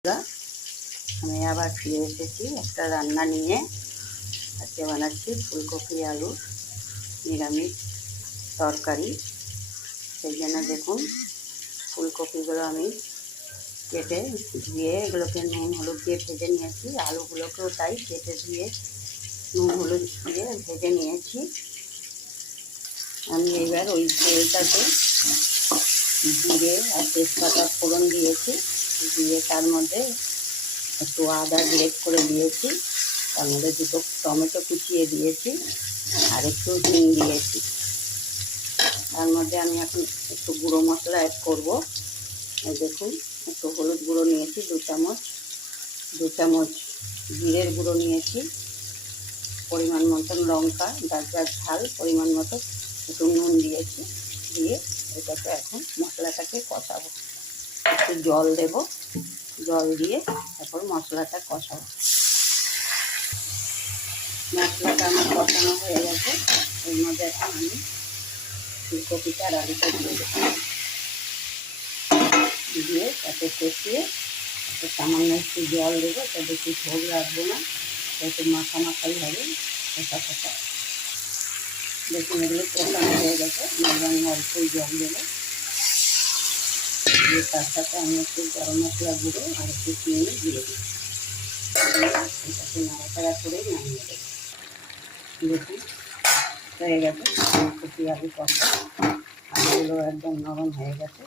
আমি আবার ফিরে এসেছি একটা রান্না নিয়ে। আজকে বানাচ্ছি ফুলকপি আলু নিরামিষ তরকারি। সেই জন্য দেখুন ফুলকপিগুলো আমি কেটে ধুয়ে এগুলোকে নুন হলুদ দিয়ে ভেজে নিয়েছি। আলুগুলোকেও তাই কেটে ধুয়ে নুন হলুদ দিয়ে ভেজে নিয়েছি। আমি এবার ওই তেলটাতে জিরে আর তেজপাতা ফোড়ন দিয়েছি, দিয়ে তার মধ্যে একটু আদা গ্রেট করে দিয়েছি, তার মধ্যে দুটো টমেটো কুচিয়ে দিয়েছি আর একটু হিং দিয়েছি। তার মধ্যে আমি এখন একটু গুঁড়ো মশলা অ্যাড করবো। দেখুন একটু হলুদ গুঁড়ো নিয়েছি 2 চামচ জিরের গুঁড়ো নিয়েছি, পরিমাণ মতন লঙ্কা, যার ঝাল পরিমাণ মতো একটু নুন দিয়েছি। দিয়ে এটাকে এখন মশলাটাকে কষাবো। একটু জল দেব, জল দিয়ে তারপর মশলাটা কষাবো। মশলাটা আমার কষানো হয়ে গেছে। এর মধ্যে এখন আমি ফুলকপিটা আর আলুটা দিয়ে দেবো, দিয়ে তাতে কষিয়ে একটু সামান্য একটু জল দেবো। এটা বেশি ঝোল রাখবো না, একটু মাখাই হবে, কষা কষা। দেখুন এগুলো কষানো হয়ে গেছে। আমি অল্পই জল দেবো, দিয়ে তার সাথে আমি একটু গরম মশলা গুঁড়ো আর একটু চিনি দিয়ে দিই। এটাকে নাড়াচাড়া করে নামিয়ে দেবো। দেখুন হয়ে গেছে ফুলকপি আলু কষা। আলুগুলো একদম নরম হয়ে গেছে,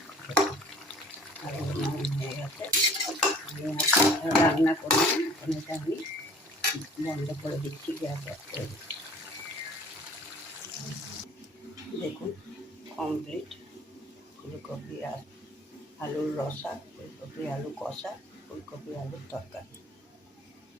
আলুগুলো নরম হয়ে গেছে। আমি রান্না করবো, এখন এটা আমি বন্ধ করে দিচ্ছি, গ্যাস অফ করে দিচ্ছি। দেখুন কমপ্লিট ফুলকপি আর আলুর রসা, ফুলকপি আলু কষা, ফুলকপি আলুর তরকারি।